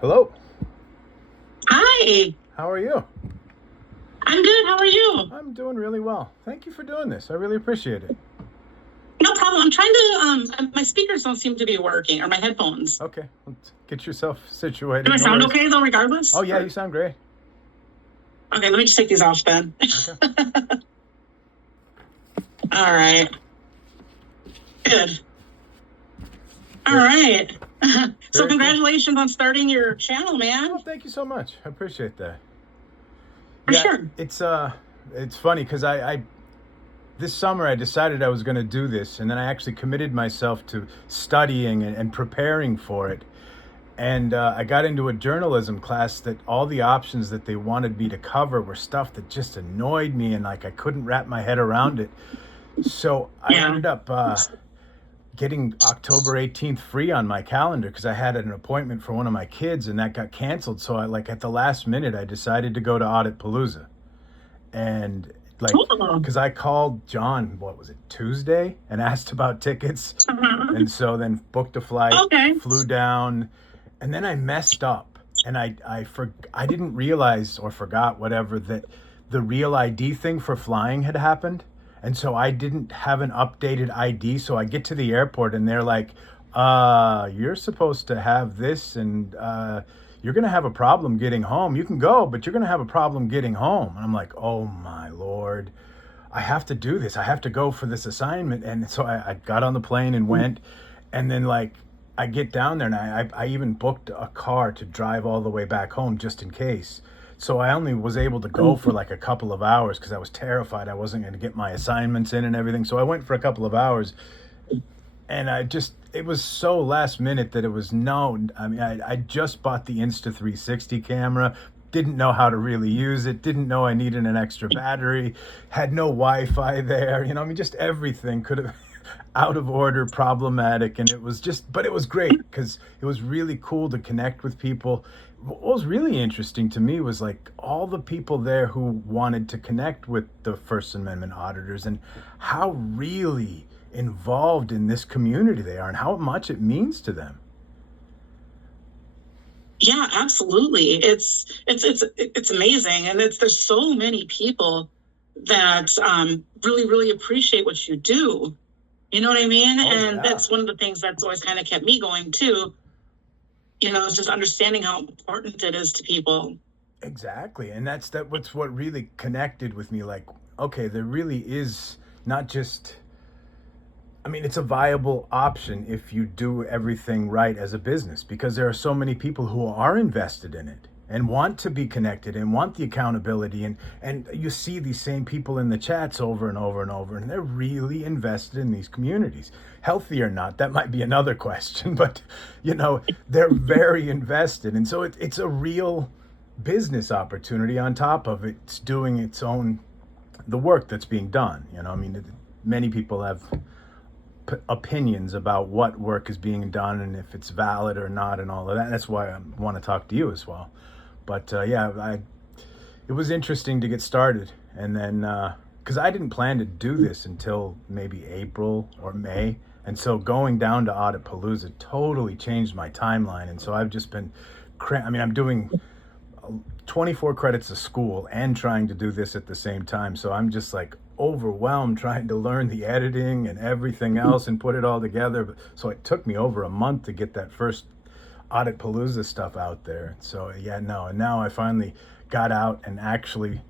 Hello. Hi, How are you? I'm good. How are you? I'm doing really well. Thank you for doing this. I really appreciate it. No problem. I'm trying to, my speakers don't seem to be working, or my headphones. Okay, let's get yourself Do situated. I No sound worries. okay though, Oh regardless? yeah, you sound great. Okay, let me just take these off then. Okay. All right, good. All Very, right. So very cool. congratulations on starting your channel, man. Oh, thank you so much. I appreciate that. For Yeah, sure. it's funny because I this summer I decided I was going to do this, and then I actually committed myself to studying and preparing for it. And I got into a journalism class that all the options that they wanted me to cover were stuff that just annoyed me, and like I couldn't wrap my head around it. So I Yeah. ended up getting October 18th free on my calendar because I had an appointment for one of my kids, and that got canceled. So I, like, at the last minute, I decided to go to Audit Palooza. And like, Cool. because I called John, what was it, Tuesday, and asked about tickets. Uh-huh. And so then booked a flight, Okay. flew down, and then I messed up. And I didn't realize or forgot whatever that the real ID thing for flying had happened. And so I didn't have an updated ID. So I get to the airport and they're like, you're supposed to have this, and you're going to have a problem getting home. You can go, but you're going to have a problem getting home. And I'm like, oh my Lord, I have to do this. I have to go for this assignment. And so I got on the plane and went. And then, like, I get down there and I even booked a car to drive all the way back home just in case. So I only was able to go for like a couple of hours because I was terrified I wasn't going to get my assignments in and everything. So I went for a couple of hours, and it was so last minute that it was known. I mean, I just bought the Insta360 camera, didn't know how to really use it, didn't know I needed an extra battery, had no Wi-Fi there. I mean, just everything could have out of order, problematic, and it was just, but it was great because it was really cool to connect with people. What was really interesting to me was like all the people there who wanted to connect with the First Amendment auditors and how really involved in this community they are and how much it means to them. Yeah, absolutely. It's amazing, and there's so many people that really appreciate what you do. You know what I mean? Oh And yeah. that's one of the things that's always kind of kept me going too. Is just understanding how important it is to people. Exactly. And what's what really connected with me, like, okay, there really is not just, I mean, it's a viable option if you do everything right as a business because there are so many people who are invested in it and want to be connected and want the accountability, and you see these same people in the chats over and over and over, and they're really invested in these communities. Healthy or not, that might be another question, but they're very invested, and so it's a real business opportunity on top of it's doing its own the work that's being done. I mean, many people have opinions about what work is being done and if it's valid or not and all of that. That's why I want to talk to you as well. But it was interesting to get started, and then because I didn't plan to do this until maybe April or May, and so going down to Audit Palooza totally changed my timeline, and so I've just been, I mean, I'm doing 24 credits of school and trying to do this at the same time. So I'm just like overwhelmed trying to learn the editing and everything else and put it all together. So it took me over a month to get that first Audit Palooza stuff out there. So yeah, no. And now I finally got out and actually,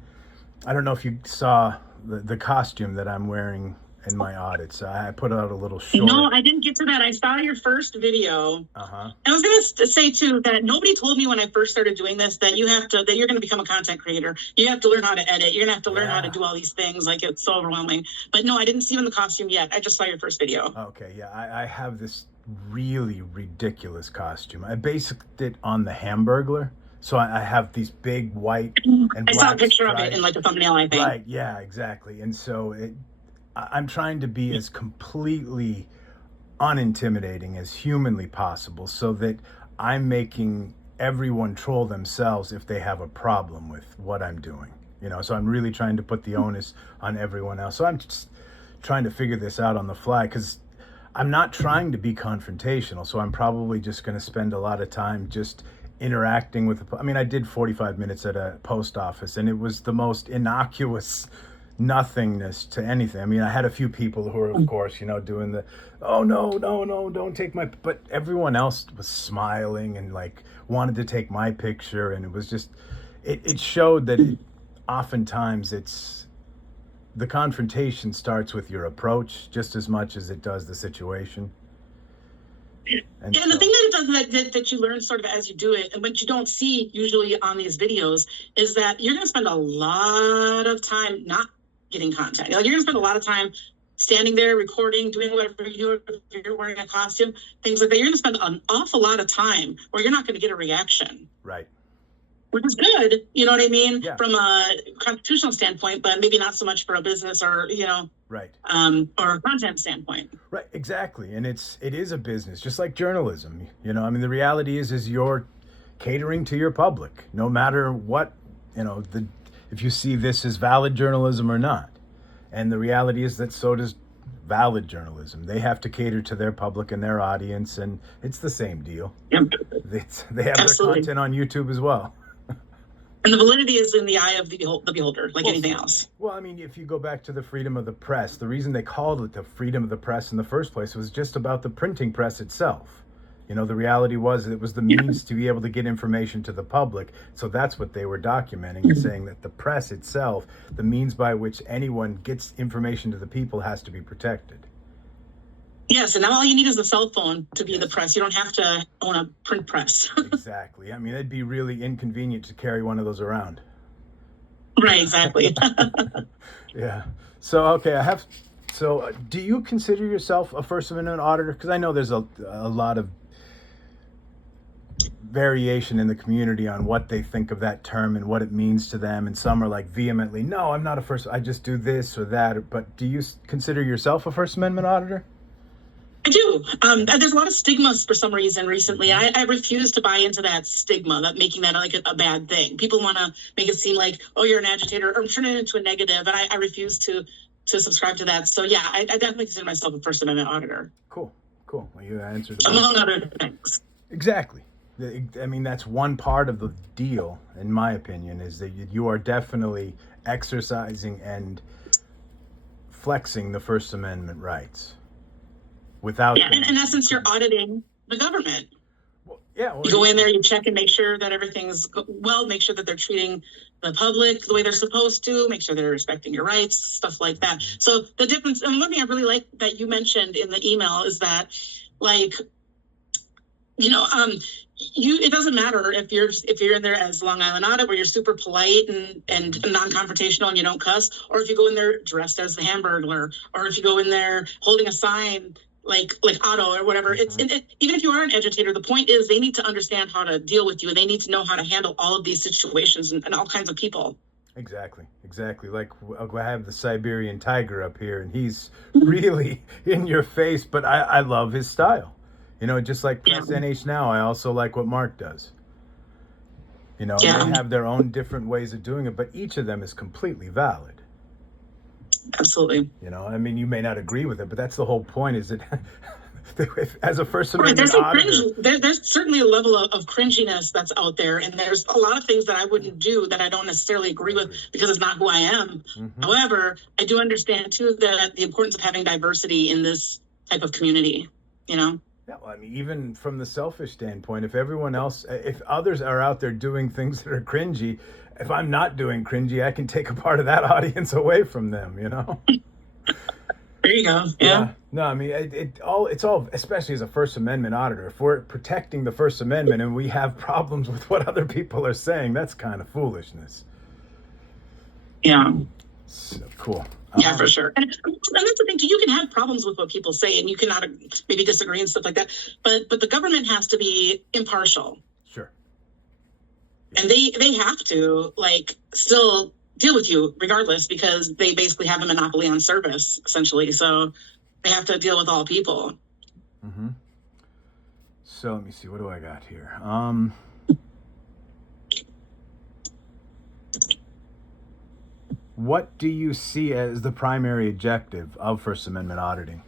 I don't know if you saw the costume that I'm wearing in my audits. I put out a little short. No, I didn't get to that. I saw your first video. Uh-huh. I was going to say too that nobody told me when I first started doing this that that you're going to become a content creator. You have to learn how to edit. You're going to have to learn how to do all these things. Like, it's so overwhelming. But no, I didn't see you in the costume yet. I just saw your first video. Okay, yeah, I have this really ridiculous costume. I based it on the Hamburglar. So I have these big white and I saw a black picture of it stripes. in like the thumbnail, I think. Right, yeah, exactly. And so I'm trying to be as completely unintimidating as humanly possible so that I'm making everyone troll themselves if they have a problem with what I'm doing. So I'm really trying to put the onus on everyone else. So I'm just trying to figure this out on the fly because I'm not trying to be confrontational. So I'm probably just going to spend a lot of time just interacting with I mean, I did 45 minutes at a post office, and it was the most innocuous nothingness to anything. I mean, I had a few people who were, of course, doing the, oh no, no, no, don't take my, but everyone else was smiling and like wanted to take my picture. And it was just, it showed that oftentimes the confrontation starts with your approach just as much as it does the situation. And the thing that it does that you learn sort of as you do it, and what you don't see usually on these videos, is that you're going to spend a lot of time not getting contact. Like, you're going to spend a lot of time standing there, recording, doing whatever you're wearing a costume, things like that. You're going to spend an awful lot of time where you're not going to get a reaction. Right. Which is good, you know what I mean? Yeah. From a constitutional standpoint, but maybe not so much for a business or, right. Or a content standpoint. Right, exactly. And it is a business, just like journalism. I mean, the reality is you're catering to your public, no matter what, if you see this as valid journalism or not. And the reality is that so does valid journalism. They have to cater to their public and their audience, and it's the same deal. Yep. They have Absolutely. their content on YouTube as well. And the validity is in the eye of the beholder, like anything else. Well, I mean, if you go back to the freedom of the press, the reason they called it the freedom of the press in the first place was just about the printing press itself. The reality was it was the means to be able to get information to the public. So that's what they were documenting and saying that the press itself, the means by which anyone gets information to the people, has to be protected. Yes, and now all you need is a cell phone to be the press. You don't have to own a print press. Exactly. I mean, it'd be really inconvenient to carry one of those around. Right, exactly. Yeah. So, okay, do you consider yourself a First Amendment auditor? Because I know there's a lot of variation in the community on what they think of that term and what it means to them. And some are like vehemently, no, I'm not a First, I just do this or that. But do you consider yourself a First Amendment auditor? I do. There's a lot of stigmas for some reason recently. I refuse to buy into that stigma, that making that like a bad thing. People want to make it seem like, oh, you're an agitator, or turn it into a negative, and I refuse to subscribe to that. So yeah, I definitely consider myself a First Amendment auditor. Cool. Well, you answered among other things. Exactly. I mean, that's one part of the deal, in my opinion, is that you are definitely exercising and flexing the First Amendment rights. Without in essence, you're auditing the government. Well, you go in there, you check and make sure that everything's well, make sure that they're treating the public the way they're supposed to, make sure they're respecting your rights, stuff like that. So the difference, and one thing I really like that you mentioned in the email is that, like, it doesn't matter if you're in there as Long Island Audit, where you're super polite and non-confrontational and you don't cuss, or if you go in there dressed as the Hamburglar, or if you go in there holding a sign like Otto or whatever. Even if you are an agitator, the point is they need to understand how to deal with you, and they need to know how to handle all of these situations and all kinds of people. Exactly. Like, I have the Siberian tiger up here, and he's really in your face, but I love his style. Just like Press NH Now, I also like what Mark does. They have their own different ways of doing it, but each of them is completely valid. Absolutely. I mean, you may not agree with it, but that's the whole point, is that as a First Amendment auditor... There's certainly a level of cringiness that's out there, and there's a lot of things that I wouldn't do that I don't necessarily agree with because it's not who I am. Mm-hmm. However, I do understand, too, that the importance of having diversity in this type of community, Yeah, well, I mean, even from the selfish standpoint, if others are out there doing things that are cringy, if I'm not doing cringy, I can take a part of that audience away from them, There you go. Yeah. No, I mean, it's all, especially as a First Amendment auditor, if we're protecting the First Amendment and we have problems with what other people are saying, that's kind of foolishness. Yeah. So, cool. Yeah, for sure. And that's the thing, too. You can have problems with what people say, and you cannot maybe disagree and stuff like that. But the government has to be impartial. Sure. And they have to, still deal with you regardless, because they basically have a monopoly on service, essentially. So they have to deal with all people. Mm-hmm. So let me see. What do I got here? What do you see as the primary objective of First Amendment auditing?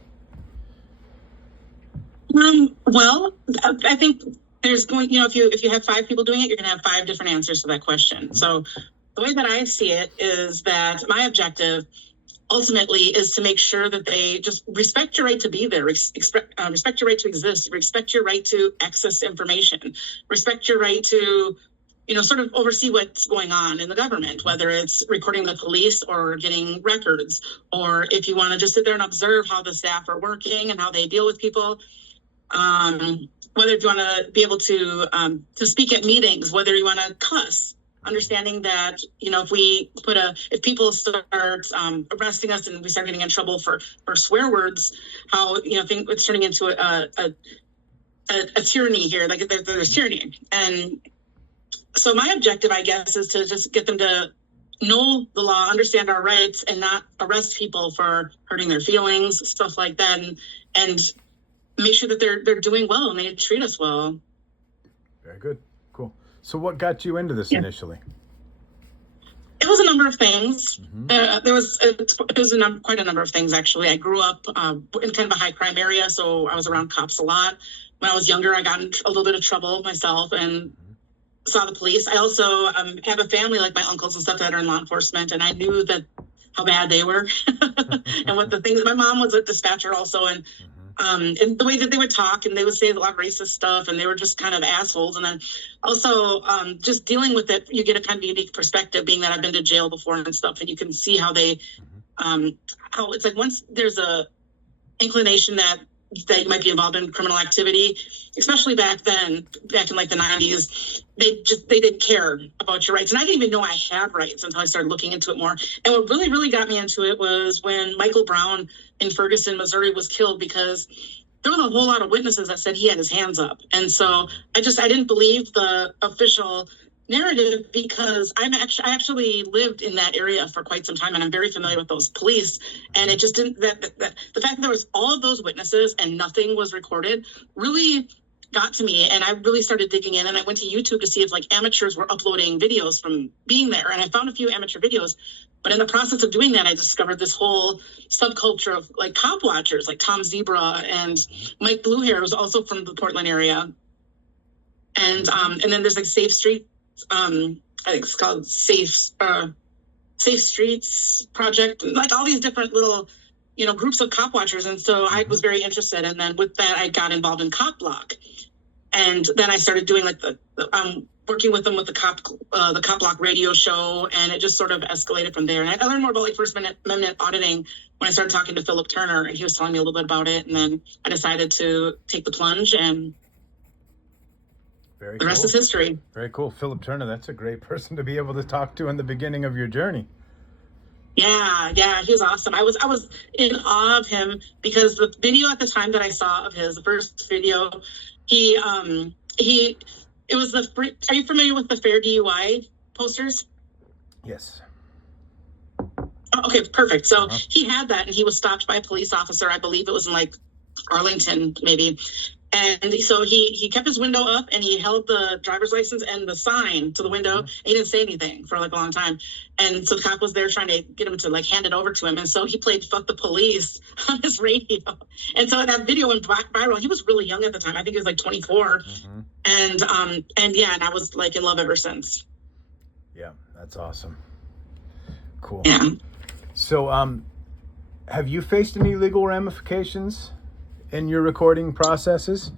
Well, I think there's going, if you have 5 people doing it, you're going to have 5 different answers to that question. So the way that I see it is that my objective ultimately is to make sure that they just respect your right to be there, respect your right to exist, respect your right to access information, respect your right to, sort of oversee what's going on in the government, whether it's recording the police or getting records, or if you want to just sit there and observe how the staff are working and how they deal with people. Whether if you want to be able to speak at meetings, whether you want to cuss, understanding that, if people start arresting us and we start getting in trouble for swear words, how, it's turning into a tyranny here, like there's tyranny. And so my objective, I guess, is to just get them to know the law, understand our rights, and not arrest people for hurting their feelings, stuff like that, and make sure that they're doing well and they treat us well. Very good. Cool. So what got you into this initially? It was a number of things. It was quite a number of things, actually. I grew up in kind of a high crime area, so I was around cops a lot. When I was younger, I got in a little bit of trouble myself and saw the police. I also have a family like my uncles and stuff that are in law enforcement, and I knew that how bad they were and what the things. My mom was a dispatcher also, and the way that they would talk, and they would say a lot of racist stuff, and they were just kind of assholes. And then also just dealing with it, you get a kind of unique perspective, being that I've been to jail before and stuff, and you can see how they, how it's like once there's a inclination that you might be involved in criminal activity, especially back in like the 90s, they didn't care about your rights. And I didn't even know I had rights until I started looking into it more. And what really, really got me into it was when Michael Brown in Ferguson, Missouri was killed, because there was a whole lot of witnesses that said he had his hands up. And so I didn't believe the official narrative, because I actually lived in that area for quite some time, and I'm very familiar with those police. And it just didn't, that the fact that there was all of those witnesses and nothing was recorded really got to me. And I really started digging in, and I went to YouTube to see if like amateurs were uploading videos from being there. And I found a few amateur videos, but in the process of doing that, I discovered this whole subculture of like cop watchers, like Tom Zebra and Mike Bluehair, who's also from the Portland area. And then there's like Safe Street. I think it's called Safe Streets Project, like all these different little, groups of cop watchers. And so I was very interested. And then with that, I got involved in Cop Block. And then I started doing like working with them with the Cop Block radio show. And it just sort of escalated from there. And I learned more about like First Amendment auditing when I started talking to Philip Turner, and he was telling me a little bit about it. And then I decided to take the plunge, and the rest is history. Very cool. Philip Turner, that's a great person to be able to talk to in the beginning of your journey. Yeah, he was awesome. I was in awe of him, because the video at the time that I saw of his, the first video, it was are you familiar with the Fair DUI posters? Yes. Okay, perfect. So he had that, and he was stopped by a police officer. I believe it was in like Arlington, maybe. And so he kept his window up, and he held the driver's license and the sign to the window. And he didn't say anything for like a long time. And so the cop was there trying to get him to like hand it over to him. And so he played "Fuck the Police" on his radio. And so that video went viral. He was really young at the time. I think he was like 24. And I was like in love ever since. Yeah, that's awesome. Cool. Yeah. So have you faced any legal ramifications in your recording processes?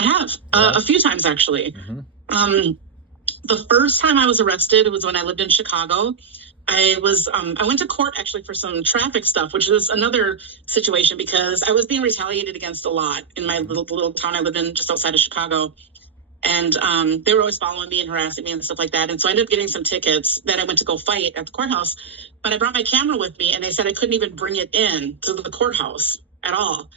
I have a few times, actually. The first time I was arrested was when I lived in Chicago. I went to court actually for some traffic stuff, which is another situation, because I was being retaliated against a lot in my little town I lived in just outside of Chicago. And they were always following me and harassing me and stuff like that. And so I ended up getting some tickets that I went to go fight at the courthouse. But I brought my camera with me, and they said I couldn't even bring it in to the courthouse at all.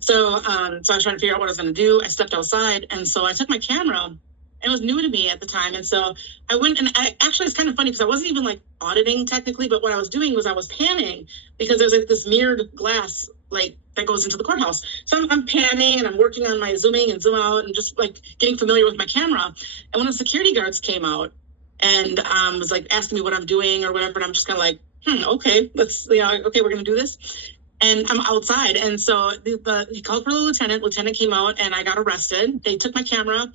So I was trying to figure out what I was going to do. I stepped outside, and so I took my camera. It was new to me at the time. And so I went, and actually it's kind of funny, because I wasn't even like auditing technically, but what I was doing was I was panning, because there's like this mirrored glass like that goes into the courthouse. So I'm panning, and I'm working on my zooming and zoom out, and just like getting familiar with my camera. And when the security guards came out and was like asking me what I'm doing or whatever, and I'm just kind of like, okay, okay, we're going to do this. and I'm outside. And so he called for the lieutenant. Lieutenant came out, and I got arrested. They took my camera.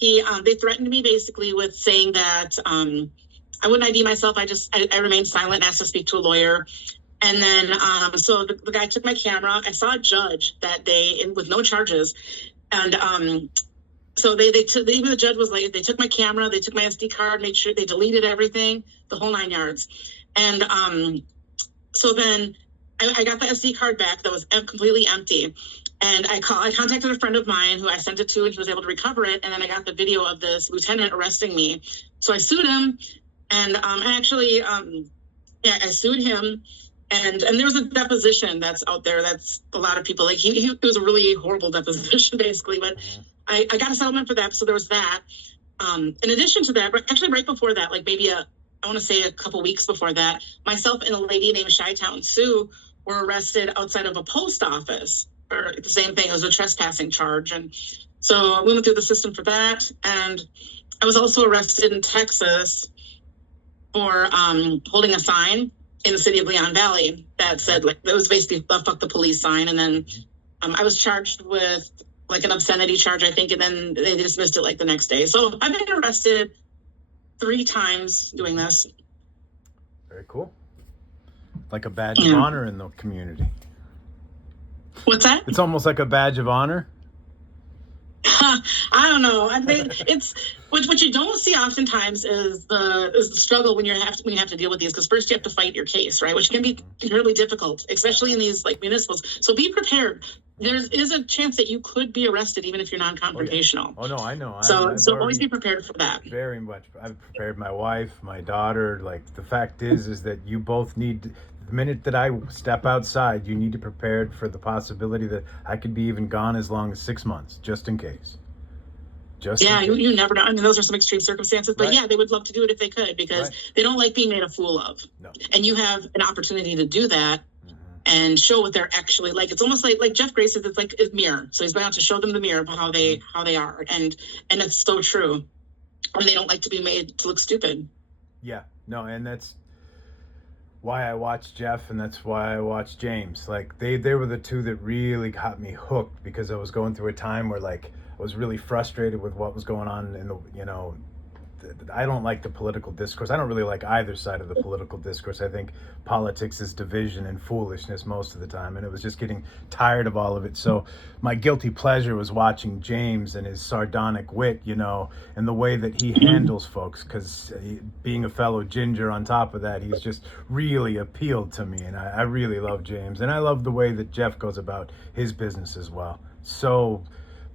They threatened me basically with saying that I wouldn't ID myself. I remained silent and asked to speak to a lawyer. And then so the guy took my camera. I saw a judge that day with no charges, and so even the judge was like, they took my camera, they took my SD card, made sure they deleted everything, the whole 9 yards. And so then I got the SD card back that was completely empty. And I contacted a friend of mine who I sent it to, and he was able to recover it. And then I got the video of this lieutenant arresting me. So I sued him, and I sued him. And there's a deposition that's out there. That's a lot of people like it was a really horrible deposition basically, but I got a settlement for that. So there was that. In addition to that, actually right before that, like maybe I want to say a couple weeks before that, myself and a lady named Chi-Town Sue were arrested outside of a post office for the same thing. It was a trespassing charge. And so we went through the system for that. And I was also arrested in Texas for holding a sign in the city of Leon Valley that said, like, it was basically a fuck the police sign. And then I was charged with like an obscenity charge, I think, and then they dismissed it like the next day. So I've been arrested 3 times doing this. Very cool. Like a badge of honor in the community. What's that? It's almost like a badge of honor. I don't know. I think it's what you don't see oftentimes is the struggle when you have to deal with these, because first you have to fight your case, right? Which can be incredibly difficult, especially in these like municipals. So be prepared. There is a chance that you could be arrested even if you're non-confrontational. Oh, yeah. Oh no, I know. So always be prepared for that. Very much. I've prepared my wife, my daughter. Like the fact is that you both need. The minute that I step outside, you need to prepare for the possibility that I could be even gone as long as 6 months, just in case. You never know. I mean, those are some extreme circumstances, but right. Yeah, they would love to do it if they could, because they don't like being made a fool of. No. And you have an opportunity to do that and show what they're actually like. It's almost like Jeff Grace says, it's like a mirror. So he's going out to show them the mirror of how they are, and it's so true. And they don't like to be made to look stupid. Yeah, no, and that's why I watched Jeff, and that's why I watched James. Like they were the two that really got me hooked, because I was going through a time where like I was really frustrated with what was going on in the, I don't like the political discourse. I don't really like either side of the political discourse. I think politics is division and foolishness most of the time, and it was just getting tired of all of it. So my guilty pleasure was watching James and his sardonic wit, and the way that he handles folks, because being a fellow ginger on top of that, he's just really appealed to me, and I really love James. And I love the way that Jeff goes about his business as well. So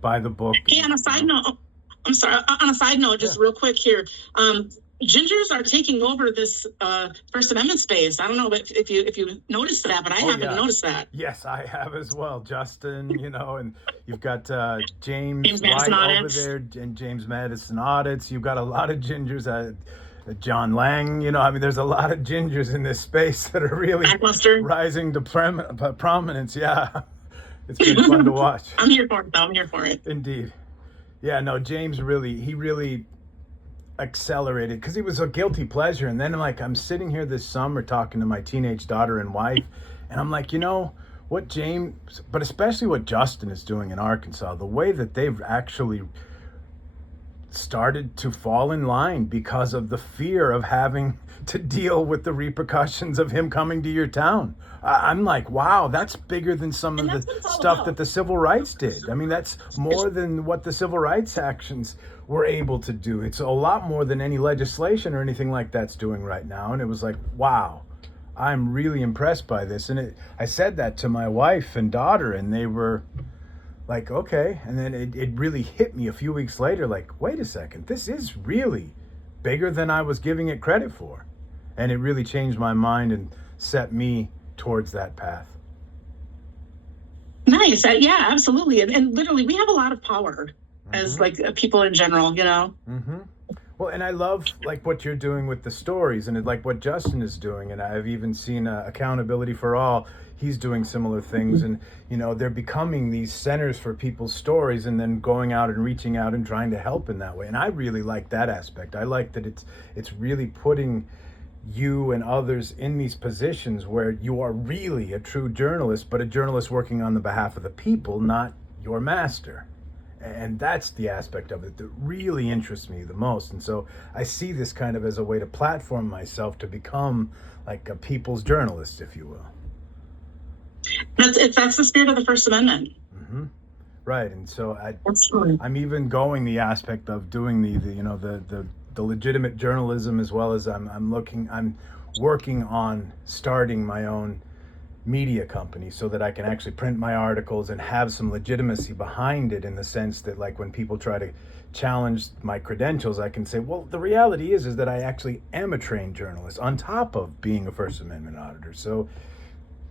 by the book. Hey, on a side note, I'm sorry. On a side note, just real quick here, gingers are taking over this First Amendment space. I don't know if you noticed that, but I haven't noticed that. Yes, I have as well, Justin. And you've got James Madison right Audits over there, and James Madison Audits. You've got a lot of gingers. John Lang. There's a lot of gingers in this space that are really rising to prominence. Yeah, it's been fun to watch. I'm here for it, though. I'm here for it. Indeed. Yeah, no, James really accelerated, because he was a guilty pleasure. And then I'm sitting here this summer talking to my teenage daughter and wife, and I'm like, what James, but especially what Justin is doing in Arkansas, the way that they've actually started to fall in line because of the fear of having to deal with the repercussions of him coming to your town. I'm like, wow, that's bigger than some of the stuff that the civil rights did. I mean, that's more than what the civil rights actions were able to do. It's a lot more than any legislation or anything like that's doing right now. And it was like, wow, I'm really impressed by this. And I said that to my wife and daughter, and they were like, okay. And then it really hit me a few weeks later, like, wait a second, this is really bigger than I was giving it credit for. And it really changed my mind and set me towards that path. Nice. Yeah, absolutely. And literally, we have a lot of power as people in general, Mm-hmm. Well, and I love what you're doing with the stories, and like what Justin is doing. And I've even seen Accountability for All. He's doing similar things, and they're becoming these centers for people's stories, and then going out and reaching out and trying to help in that way. And I really like that aspect. I like that it's really putting you and others in these positions where you are really a true journalist, but a journalist working on the behalf of the people, not your master. And that's the aspect of it that really interests me the most. And so I see this kind of as a way to platform myself to become like a people's journalist, if you will. That's the spirit of the First Amendment. Mm-hmm. Right. And so Absolutely. I'm even going the aspect of doing the legitimate journalism, as well as I'm working on starting my own media company so that I can actually print my articles and have some legitimacy behind it, in the sense that, like, when people try to challenge my credentials, I can say, well, the reality is that I actually am a trained journalist on top of being a First Amendment auditor. So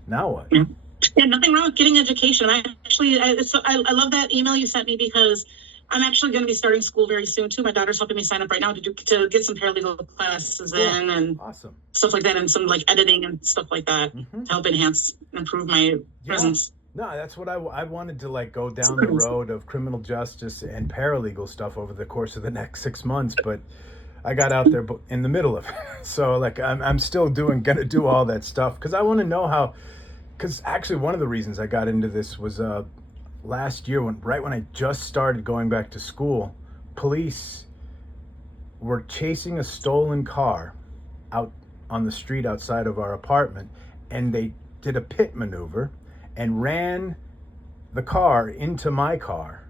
now what? Yeah, nothing wrong with getting education. I love that email you sent me, because I'm actually going to be starting school very soon too. My daughter's helping me sign up right now to get some paralegal classes in and awesome stuff like that, and some like editing and stuff like that to help enhance and improve my presence. No, that's what I wanted to, like, go down the road of criminal justice and paralegal stuff over the course of the next 6 months, but I got out there in the middle of it. So, like, I'm still gonna do all that stuff because I want to know how. Because actually, one of the reasons I got into this was last year, right when I just started going back to school, police were chasing a stolen car out on the street outside of our apartment, and they did a pit maneuver and ran the car into my car,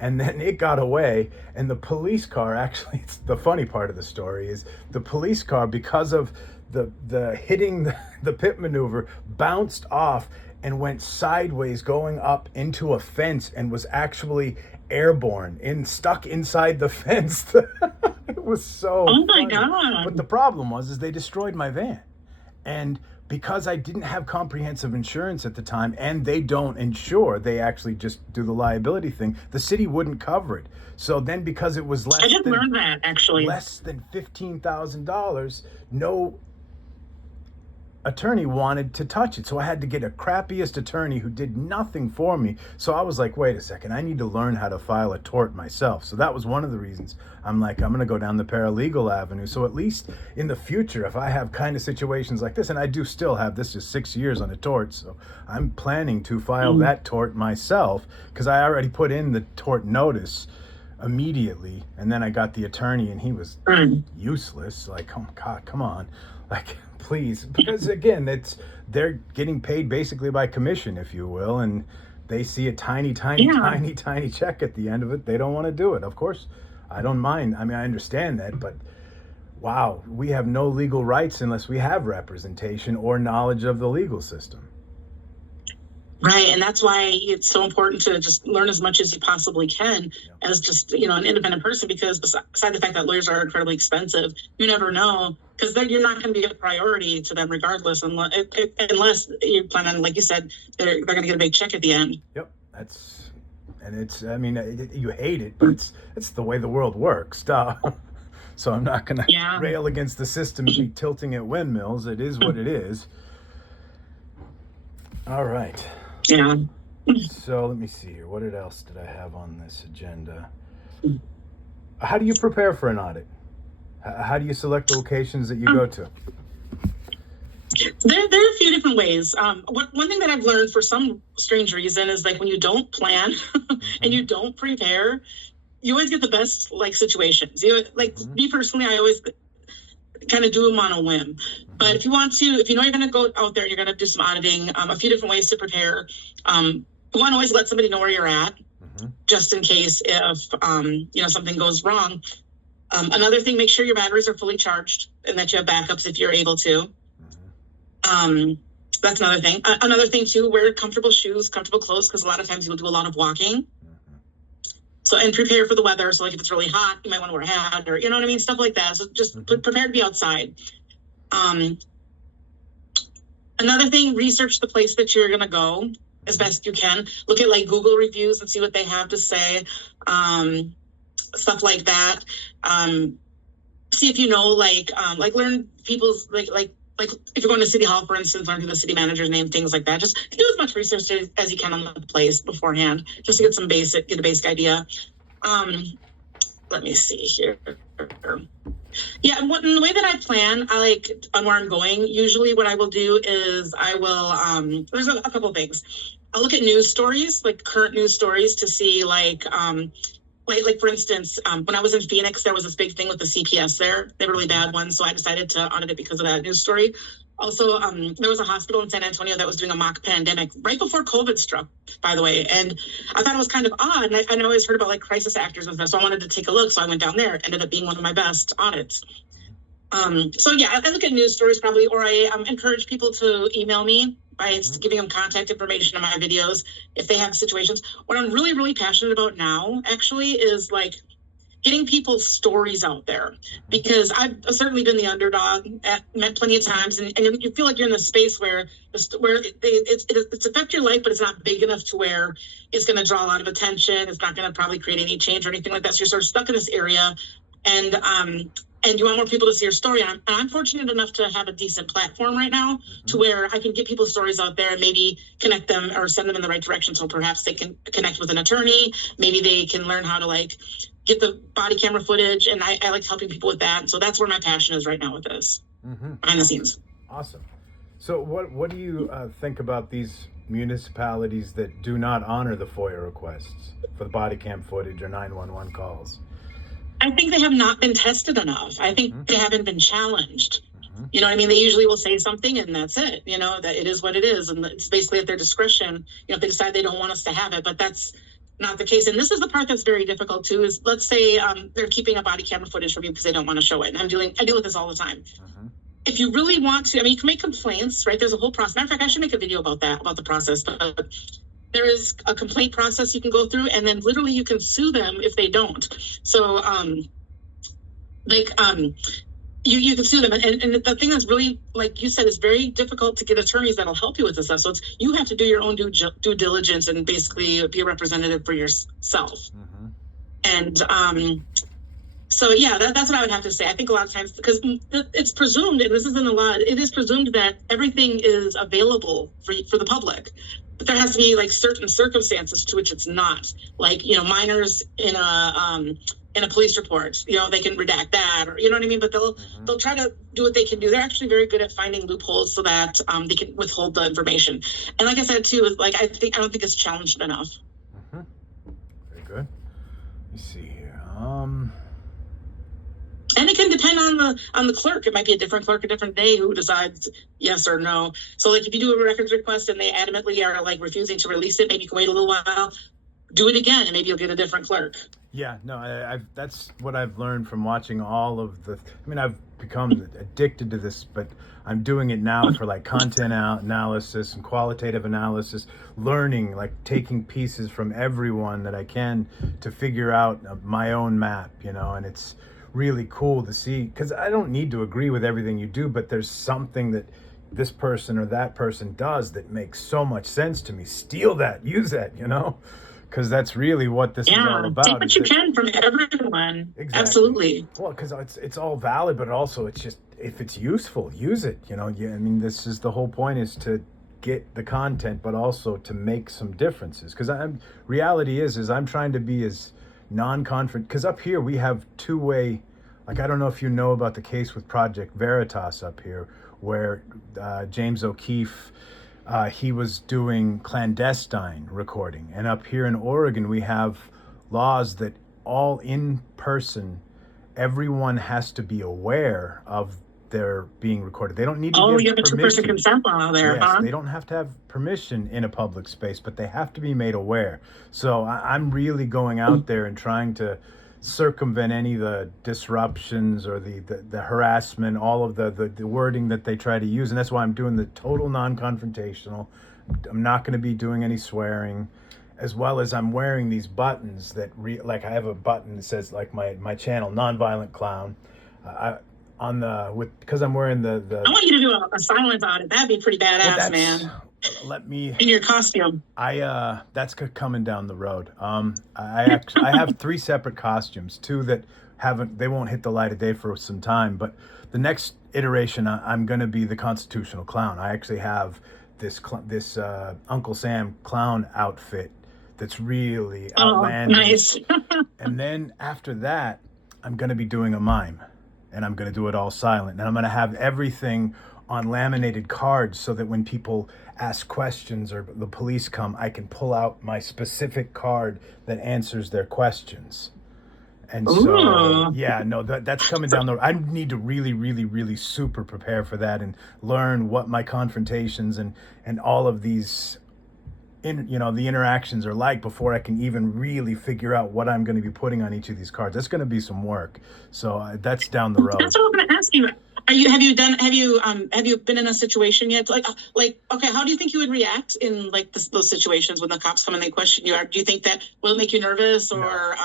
and then it got away. And the police car, actually, it's the funny part of the story, is the police car, because of the hitting the pit maneuver, bounced off and went sideways going up into a fence, and was actually airborne and stuck inside the fence. It was so oh my funny. God. But the problem was they destroyed my van. And because I didn't have comprehensive insurance at the time, and they don't insure, they actually just do the liability thing, the city wouldn't cover it. So then, because it was I just learned that, actually. less than $15,000, no attorney wanted to touch it. So I had to get a crappiest attorney who did nothing for me. So I was like, wait a second, I need to learn how to file a tort myself. So that was one of the reasons I'm like, I'm going to go down the paralegal avenue. So at least in the future, if I have kind of situations like this, and I do still have, this is 6 years on a tort, so I'm planning to file that tort myself, because I already put in the tort notice immediately, and then I got the attorney, and he was useless. Like, oh God, come on, like, please. Because again, they're getting paid basically by commission, if you will, and they see a tiny check at the end of it. They don't want to do it. Of course, I don't mind. I mean, I understand that, but wow, we have no legal rights unless we have representation or knowledge of the legal system. Right, and that's why it's so important to just learn as much as you possibly can as just, an independent person, because beside the fact that lawyers are incredibly expensive, you never know, because you're not going to be a priority to them regardless, unless you plan on, like you said, they're going to get a big check at the end. Yep, you hate it, but it's the way the world works. Duh. So I'm not going to rail against the system and be tilting at windmills. It is what it is. All right. Yeah. So let me see here. What else did I have on this agenda? How do you prepare for an audit? How do you select the locations that you go to? There are a few different ways. One thing that I've learned for some strange reason is, like, when you don't plan and you don't prepare, you always get the best, like, situations. Me personally, I always kind of do them on a whim. But if you know you're going to go out there and you're going to do some auditing, a few different ways to prepare. You want to always let somebody know where you're at, just in case if something goes wrong. Another thing, make sure your batteries are fully charged and that you have backups if you're able to. That's another thing. Another thing too, wear comfortable shoes, comfortable clothes, because a lot of times you'll do a lot of walking. So, and prepare for the weather. So, like, if it's really hot, you might want to wear a hat, or, you know what I mean? Stuff like that. So just prepare to be outside. Another thing, research the place that you're going to go as best you can. Look at, like, Google reviews and see what they have to say. Stuff like that. See if you know, learn people's, like if you're going to City Hall, for instance, learn who the city manager's name, things like that. Just do as much research as you can on the place beforehand, just to get a basic idea. Let me see here. Yeah, the way that I plan, I like on where I'm going. Usually, what I will do is I will. There's a couple of things. I'll look at news stories, like current news stories, to see like for instance, when I was in Phoenix, there was this big thing with the CPS there. They were really bad ones, so I decided to audit it because of that news story. Also, there was a hospital in San Antonio that was doing a mock pandemic right before COVID struck, by the way. And I thought it was kind of odd. And I always heard about like crisis actors and stuff, so I wanted to take a look. So I went down there. Ended up being one of my best audits. So yeah, I look at news stories probably, or I encourage people to email me by giving them contact information on my videos if they have situations. What I'm really, really passionate about now, actually, is like getting people's stories out there, because I've certainly been the underdog met plenty of times, and you feel like you're in a space where it's affect your life, but it's not big enough to where it's going to draw a lot of attention. It's not going to probably create any change or anything like that. So you're sort of stuck in this area, and you want more people to see your story. And I'm fortunate enough to have a decent platform right now to where I can get people's stories out there and maybe connect them or send them in the right direction. So perhaps they can connect with an attorney. Maybe they can learn how to like get the body camera footage. And I like helping people with that. So that's where my passion is right now with this, behind the scenes. Awesome. So what do you think about these municipalities that do not honor the FOIA requests for the body cam footage or 911 calls? I think they have not been tested enough. I think they haven't been challenged. You know what I mean? They usually will say something and that's it. You know, that it is what it is. And it's basically at their discretion, if they decide they don't want us to have it. But that's not the case. And this is the part that's very difficult too, is let's say they're keeping a body camera footage from you because they don't want to show it. And I deal with this all the time. If you really want to, you can make complaints, right? There's a whole process. Matter of fact, I should make a video about that, about the process. But there is a complaint process you can go through, and then literally you can sue them if they don't. So, you can sue them. And the thing that's really, like you said, is very difficult to get attorneys that'll help you with this stuff. So you have to do your own due diligence and basically be a representative for yourself. And so, yeah, that's what I would have to say. I think a lot of times, because it's presumed, and this isn't a lot, it is presumed that everything is available for the public. But there has to be like certain circumstances to which it's not. Like, minors in a police report, they can redact that, or you know what I mean. But they'll try to do what they can do. They're actually very good at finding loopholes so that they can withhold the information. And like I said too, is like I don't think it's challenged enough. Very good. Let me see here. And it can depend on the clerk. It might be a different clerk a different day who decides yes or no. So like if you do a records request and they adamantly are like refusing to release it, maybe you can wait a little while, do it again, and maybe you'll get a different clerk. Yeah, no, that's what I've learned from watching all of the. I've become addicted to this, but I'm doing it now for like content analysis and qualitative analysis, learning, like taking pieces from everyone that I can to figure out my own map, and it's really cool to see, because I don't need to agree with everything you do, but there's something that this person or that person does that makes so much sense to me. Steal that, use that, because that's really what this is all about. Take what you can from everyone. Exactly. Absolutely. Well, because it's all valid, but also it's just, if it's useful, use it. This is the whole point, is to get the content, but also to make some differences. Because reality is I'm trying to be as non-confront, because up here we have two-way, like I don't know if you know about the case with Project Veritas up here, where James O'Keefe, he was doing clandestine recording. And up here in Oregon, we have laws that all in person, everyone has to be aware of their being recorded. They don't need to give you have a two-person consent law there, yes, huh? They don't have to have permission in a public space, but they have to be made aware. So I'm really going out there and trying to circumvent any of the disruptions or the harassment, all of the wording that they try to use. And that's why I'm doing the total non-confrontational. I'm not going to be doing any swearing, as well as I'm wearing these buttons that like I have a button that says like my channel, Nonviolent Clown. Because I'm wearing the I want you to do a silence audit. That'd be pretty badass, man. Let me in your costume. That's coming down the road. I have 3 separate costumes, 2 that they won't hit the light of day for some time, but the next iteration I'm going to be the constitutional clown. I actually have this Uncle Sam clown outfit that's really outlandish. Nice. And then after that, I'm going to be doing a mime. and I'm going to do it all silent. And I'm going to have everything on laminated cards so that when people ask questions or the police come, I can pull out my specific card that answers their questions. And so, Ooh. yeah, no, that's coming down the road. I need to really, really, really super prepare for that and learn what my confrontations and all of these, the interactions are like before I can even really figure out what I'm going to be putting on each of these cards. That's going to be some work. So that's down the road. That's what I'm going to ask you. Have you been in a situation yet? Like, okay, how do you think you would react in like those situations when the cops come and they question you? Do you think that will it make you nervous, or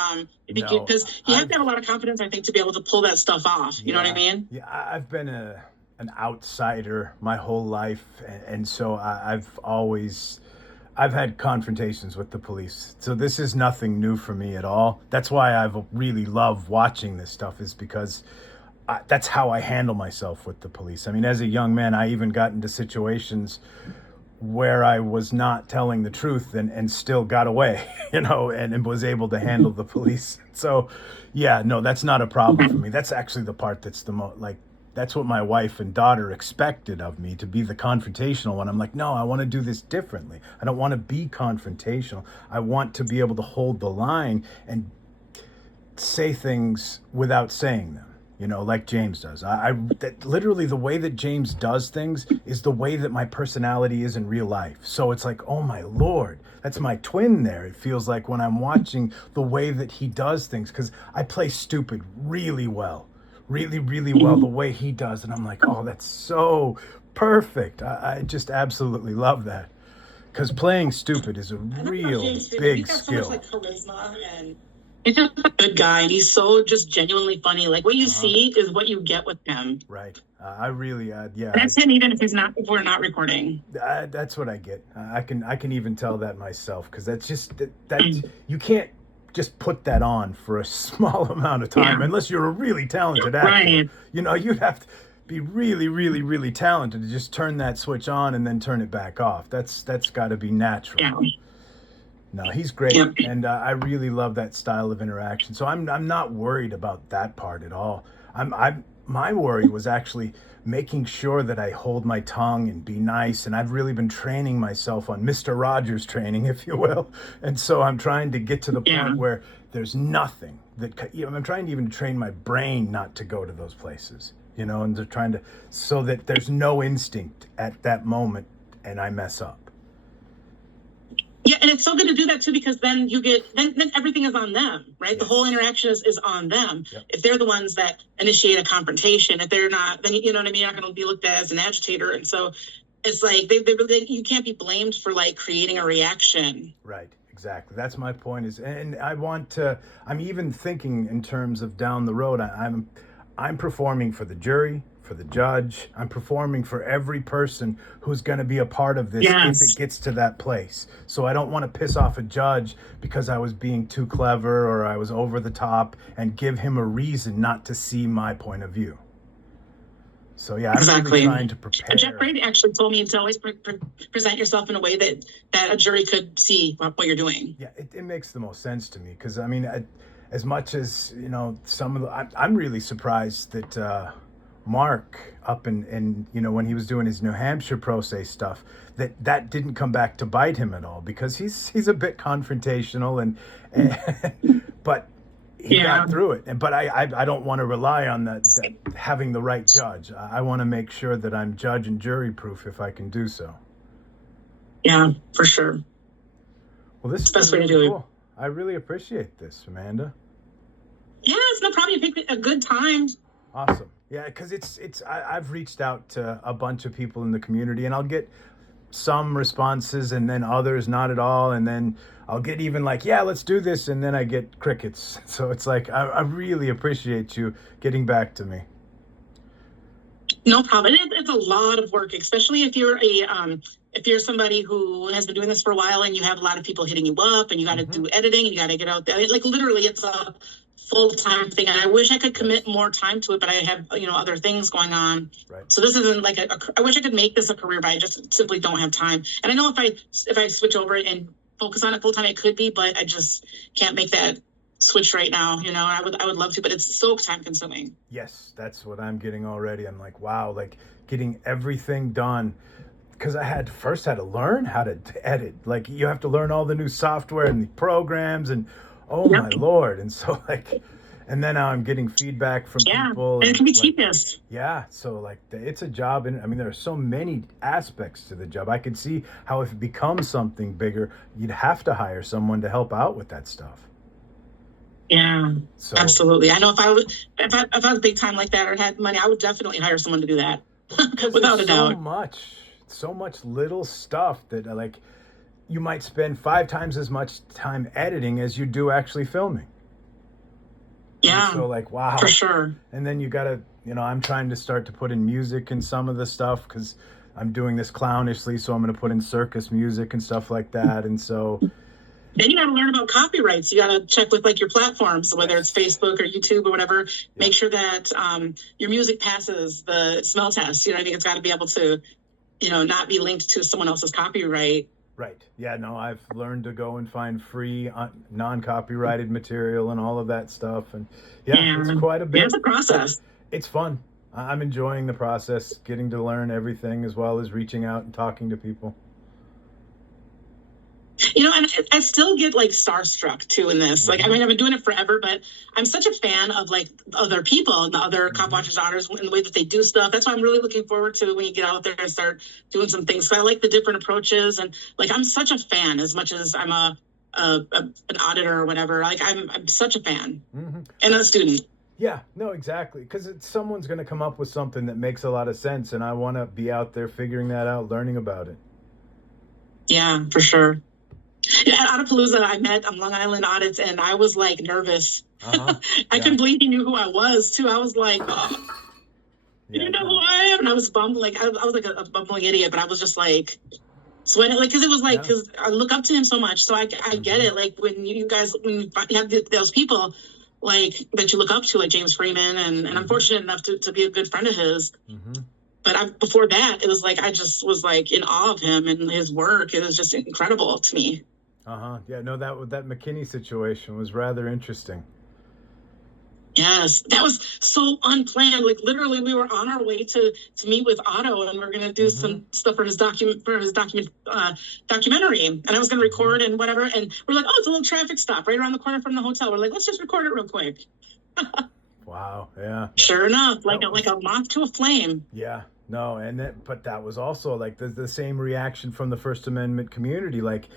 No. because you have to have a lot of confidence, I think, to be able to pull that stuff off. You know what I mean? Yeah, I've been an outsider my whole life, and so I've had confrontations with the police. So this is nothing new for me at all. That's why I've really loved watching this stuff, is because that's how I handle myself with the police. I mean, as a young man, I even got into situations where I was not telling the truth and still got away, and was able to handle the police. So, yeah, no, that's not a problem for me. That's actually the part that's the most, like, that's what my wife and daughter expected of me, to be the confrontational one. I'm like, no, I want to do this differently. I don't want to be confrontational. I want to be able to hold the line and say things without saying them. Like James does. That literally the way that James does things is the way that my personality is in real life. So it's like, oh my Lord, that's my twin there. It feels like when I'm watching the way that he does things, because I play stupid really well, really, really well, the way he does. And I'm like, oh, that's so perfect. I just absolutely love that. Because playing stupid is a real big skill. So much, like, charisma, and he's just a good guy, and he's so just genuinely funny. Like, what you see is what you get with him. Right. I really, yeah. And that's him, even if we're not recording. That's what I get. I can even tell that myself, because that's just that you can't just put that on for a small amount of time unless you're a really talented actor. Right. You'd have to be really, really, really talented to just turn that switch on and then turn it back off. That's got to be natural. Yeah. No, he's great, and I really love that style of interaction. So I'm not worried about that part at all. My worry was actually making sure that I hold my tongue and be nice, and I've really been training myself on Mr. Rogers training, if you will. And so I'm trying to get to the point where there's nothing that I'm trying to even train my brain not to go to those places, and they're trying to, so that there's no instinct at that moment and I mess up. Yeah, and it's so good to do that too, because then then everything is on them, right? Yes. The whole interaction is on them. Yep. If they're the ones that initiate a confrontation, if they're not, then you know what I mean. You're not going to be looked at as an agitator, and so it's like they really, you can't be blamed for like creating a reaction. Right. Exactly. That's my point. And I'm even thinking in terms of down the road. I'm performing for the jury, for the judge. I'm performing for every person who's going to be a part of this if it gets to that place. So I don't want to piss off a judge because I was being too clever or I was over the top, and give him a reason not to see my point of view. So yeah, I'm really trying to prepare. Jeff Brady actually told me to always present yourself in a way that a jury could see what you're doing. Yeah, it makes the most sense to me, because I mean, as much as I'm really surprised that Mark up in when he was doing his New Hampshire pro se stuff, that didn't come back to bite him at all, because he's a bit confrontational and but he got through it. But I don't want to rely on that having the right judge. I want to make sure that I'm judge and jury proof if I can do so. Yeah, for sure. Well, this is the best way to do it. I really appreciate this, Amanda. Yeah, it's no problem. You picked a good time. Awesome. Yeah, because I've reached out to a bunch of people in the community, and I'll get some responses and then others not at all, and then I'll get even like, yeah, let's do this, and then I get crickets. So it's like, I really appreciate you getting back to me. No problem. It's a lot of work, especially if you're somebody who has been doing this for a while and you have a lot of people hitting you up, and you got to do editing, and you got to get out there. Like literally, it's a full-time thing, and I wish I could commit more time to it, but I have other things going on. Right. So this isn't like I wish I could make this a career, but I just simply don't have time. And I know if I switch over and focus on it full time, it could be, but I just can't make that switch right now. You know, I would love to, but it's so time consuming. Yes, that's what I'm getting already. I'm like, wow, like getting everything done. Because I had first had to learn how to edit. Like you have to learn all the new software and the programs and oh my Yep. Lord. And so like, and then now I'm getting feedback from Yeah. people. And it can be like, tedious. yeah, so like it's a job, and I mean there are so many aspects to the job. I could see how if it becomes something bigger, you'd have to hire someone to help out with that stuff. Yeah, So absolutely. I know if I was big time like that or had money, I would definitely hire someone to do that. because Without a there's so doubt. much, so much little stuff that like you might spend 5 times as much time editing as you do actually filming. Yeah, So like wow. for sure. And then you gotta, I'm trying to start to put in music in some of the stuff because I'm doing this clownishly, so I'm gonna put in circus music and stuff like that. And so Then you got to learn about copyrights. You got to check with like your platforms, whether it's Facebook or YouTube or whatever. Make sure that your music passes the smell test. You know what I mean? It's got to be able to, not be linked to someone else's copyright. right. Yeah, no, I've learned to go and find free non-copyrighted material and all of that stuff. And yeah, it's quite a bit. It's a process. It's fun. I'm enjoying the process, getting to learn everything as well as reaching out and talking to people. And I still get like starstruck too in this. Like, I mean, I've been doing it forever, but I'm such a fan of like other people and the other cop watchers daughters and the way that they do stuff. That's why I'm really looking forward to when you get out there and start doing some things. So I like the different approaches, and like I'm such a fan as much as I'm an auditor or whatever. Like I'm such a fan and a student. Yeah, no, exactly. Because someone's going to come up with something that makes a lot of sense, and I want to be out there figuring that out, learning about it. Yeah, for sure. Yeah, at Audapalooza, I met Long Island Audits, and I was like nervous. I couldn't believe he knew who I was too. I was like, oh, you know who I am? And I was bummed, like I was like a bumbling idiot, but I was just like sweating, like because it was like because I look up to him so much. So I get it. Like when you have those people like that you look up to, like James Freeman, and I'm fortunate enough to be a good friend of his. But before that, it was like I just was like in awe of him and his work. It was just incredible to me. Yeah, no, that McKinney situation was rather interesting. Yes, that was so unplanned. Like literally, we were on our way to meet with Otto, and we are gonna do some stuff for his documentary. And I was gonna record and whatever. And we're like, oh, it's a little traffic stop right around the corner from the hotel. We're like, let's just record it real quick. Wow. Yeah. Sure enough, like a moth to a flame. Yeah. No, but that was also like the same reaction from the First Amendment community, like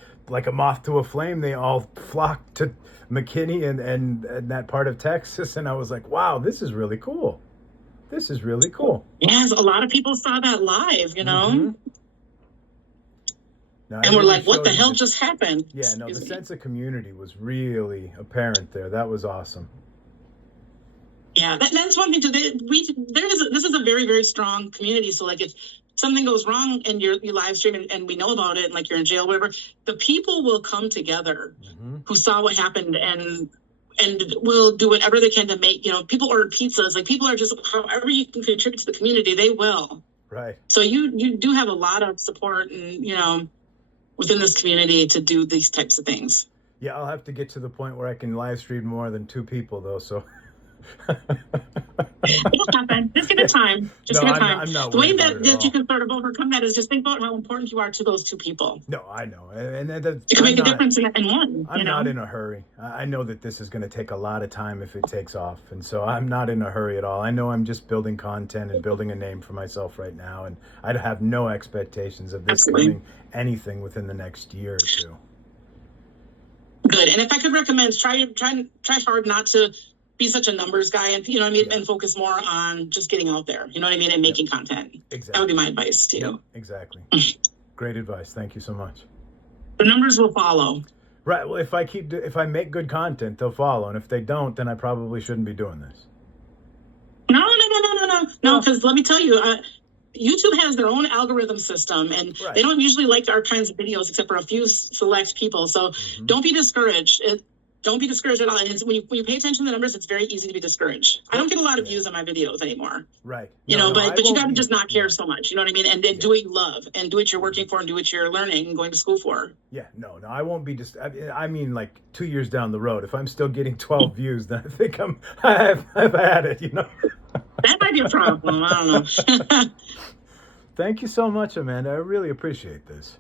a moth to a flame. They all flocked to McKinney and that part of Texas, and I was like, wow, this is really cool. This is really cool. Yes, a lot of people saw that live, No, and we're like, what the hell just happened? Yeah, no, the sense of community was really apparent there. That was awesome. Yeah, that's one thing too. This is a very, very strong community. So like if something goes wrong and you live stream and we know about it and like you're in jail, whatever, the people will come together who saw what happened and will do whatever they can to make, people order pizzas. Like people are just, however you can contribute to the community, they will. Right. So you do have a lot of support and, within this community to do these types of things. Yeah, I'll have to get to the point where I can live stream more than 2 people though, so... It'll happen. Just give it time. I'm not the way that you can sort of overcome that is just think about how important you are to those 2 people. No, I know. And you can make a difference in one. I'm not in a hurry. I know that this is going to take a lot of time if it takes off. And so I'm not in a hurry at all. I know I'm just building content and building a name for myself right now. And I'd have no expectations of this coming anything within the next year or 2. Good. And if I could recommend, try hard not to be such a numbers guy and and focus more on just getting out there, and making content. Exactly. That would be my advice too. Yep, exactly. Great advice. Thank you so much. The numbers will follow. Right. Well, if I make good content, they'll follow, and if they don't, then I probably shouldn't be doing this. No, because let me tell you, YouTube has their own algorithm system, and they don't usually like our kinds of videos except for a few select people. So don't be discouraged. Don't be discouraged at all. And it's, when you pay attention to the numbers, it's very easy to be discouraged. I don't get a lot of views on my videos anymore. Right. You No, know, no, I but you won't got to be- just not care yeah. so much. You know what I mean? And do what you love and do what you're working for and do what you're learning and going to school for. Yeah, no, I won't be just. I mean, like 2 years down the road, if I'm still getting 12 views, then I think I've had it. You know. That might be a problem. I don't know. Thank you so much, Amanda. I really appreciate this.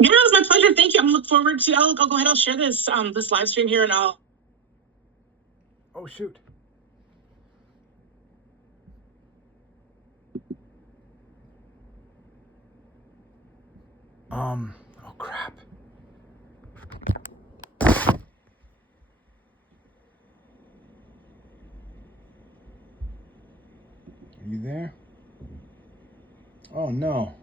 Yeah, it was my pleasure. Thank you. I'm looking forward to. I'll go ahead. I'll share this this live stream here, and I'll. Oh shoot. Oh crap. Are you there? Oh no.